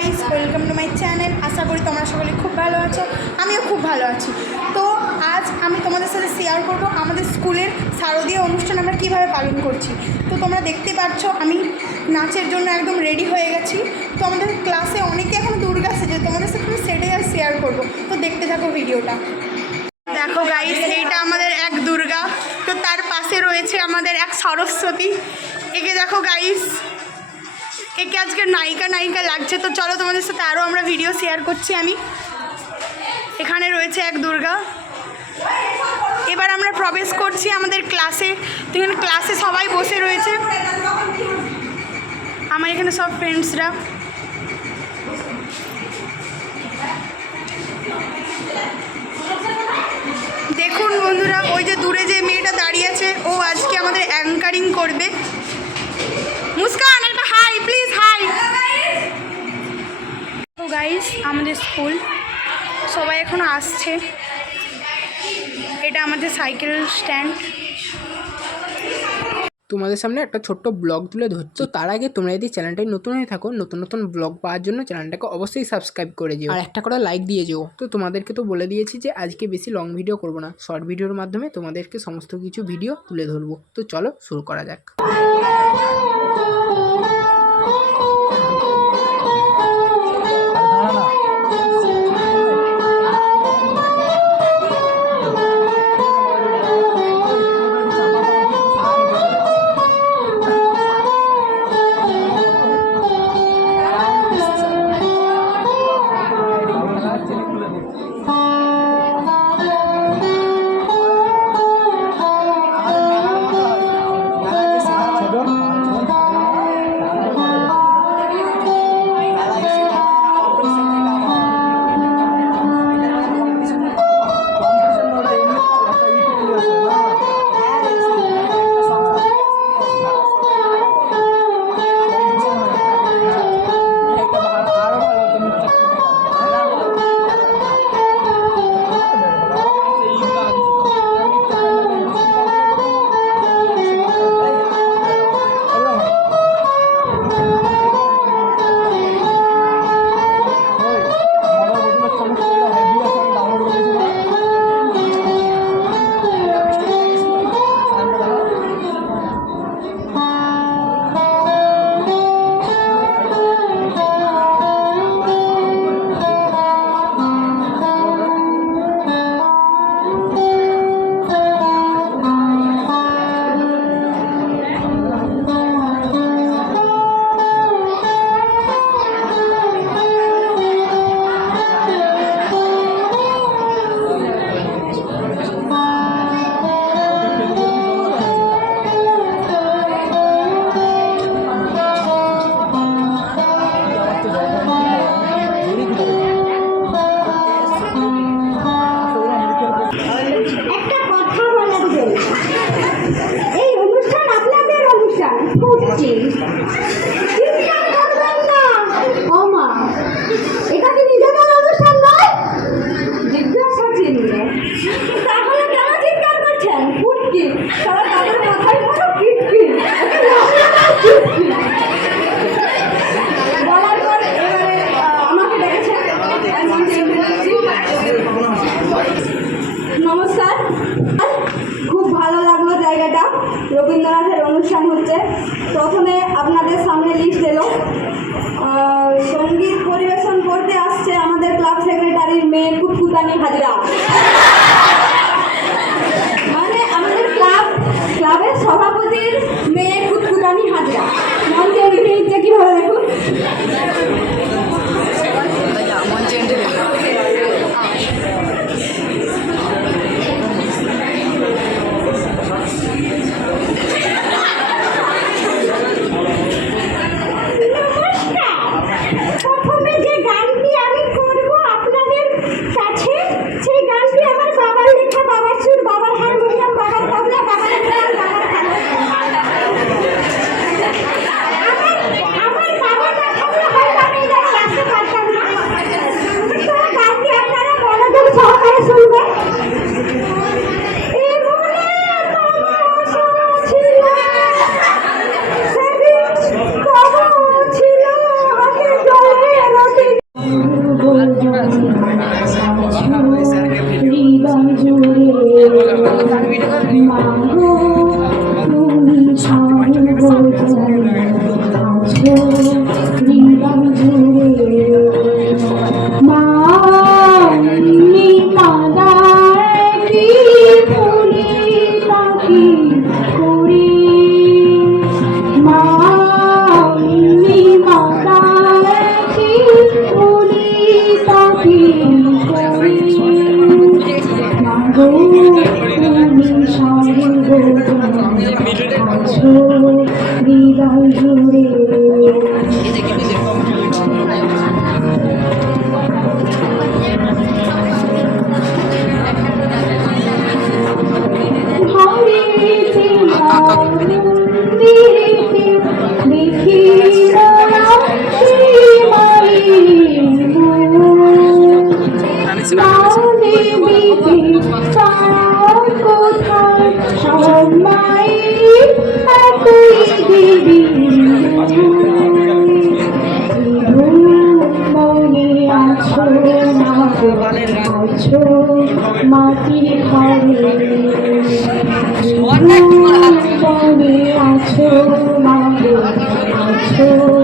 Guys welcome to my channel আশা করি তোমরা সকলে খুব ভালো আছো, আমিও খুব ভালো আছি। তো আজ আমি তোমাদের সাথে শেয়ার করব আমাদের স্কুলের শারদীয় অনুষ্ঠান আমরা কীভাবে পালন করছি। তো তোমরা দেখতে পাচ্ছ, আমি নাচের জন্য একদম রেডি হয়ে গেছি। তো আমাদের ক্লাসে অনেকে এখন দুর্গা সেজে, তোমাদের সাথে আমি সেটাই আর শেয়ার করব। তো দেখতে থাকো ভিডিওটা। দেখো গাইস এইটা আমাদের এক দুর্গা। তো তার পাশে রয়েছে আমাদের এক সরস্বতী। একে দেখো গাইস একে আজকে নায়িকা নায়িকা লাগছে, তো চলো তোমাদের সাথে আরও আমরা ভিডিও শেয়ার করছি আমি। এখানে রয়েছে এক দুর্গা। এবার আমরা প্রবেশ করছি আমাদের ক্লাসে তো এখানে ক্লাসে সবাই বসে রয়েছে। আমার এখানে সব ফ্রেন্ডসরা দেখুন বন্ধুরা, ওই যে দূরে যে মেয়েটা দাঁড়িয়ে আছে, ও আজকে আমাদের অ্যাঙ্কারিং করবে। মুস্কান! গাইস আমাদের স্কুল। সবাই এখন আসছে। এটা আমাদের সাইকেল স্ট্যান্ড। তোমাদের সামনে একটা ছোট্ট ব্লগ তুলে ধরছি। তো তার আগে তোমরা যদি চ্যানেলটাই নতুন হয়ে থাকো নতুন নতুন ব্লগ পাওয়ার জন্য চ্যানেলটাকে অবশ্যই সাবস্ক্রাইব করে যেও। আর একটা করে লাইক দিয়ে যেও। তো তোমাদেরকে তো বলে দিয়েছি যে আজকে বেশি লং ভিডিও করব না। শর্ট ভিডিওর মাধ্যমে তোমাদেরকে সমস্ত কিছু ভিডিও তুলে ধরবো। তো চলো শুরু করা যাক। রবীন্দ্রনাথের অনুষ্ঠান হচ্ছে। প্রথমে আপনাদের সামনে লিস্ট এলো। সংগীত পরিবেশন করতে আসছে আমাদের ক্লাব সেক্রেটারির মেয়ে কুতকুতানি হাজরা। 老舅你挡住烈日忙碌的工地上我们 হৃদয় জুড়ে আছো মাটির ঘরে। আছো মাগো আছো।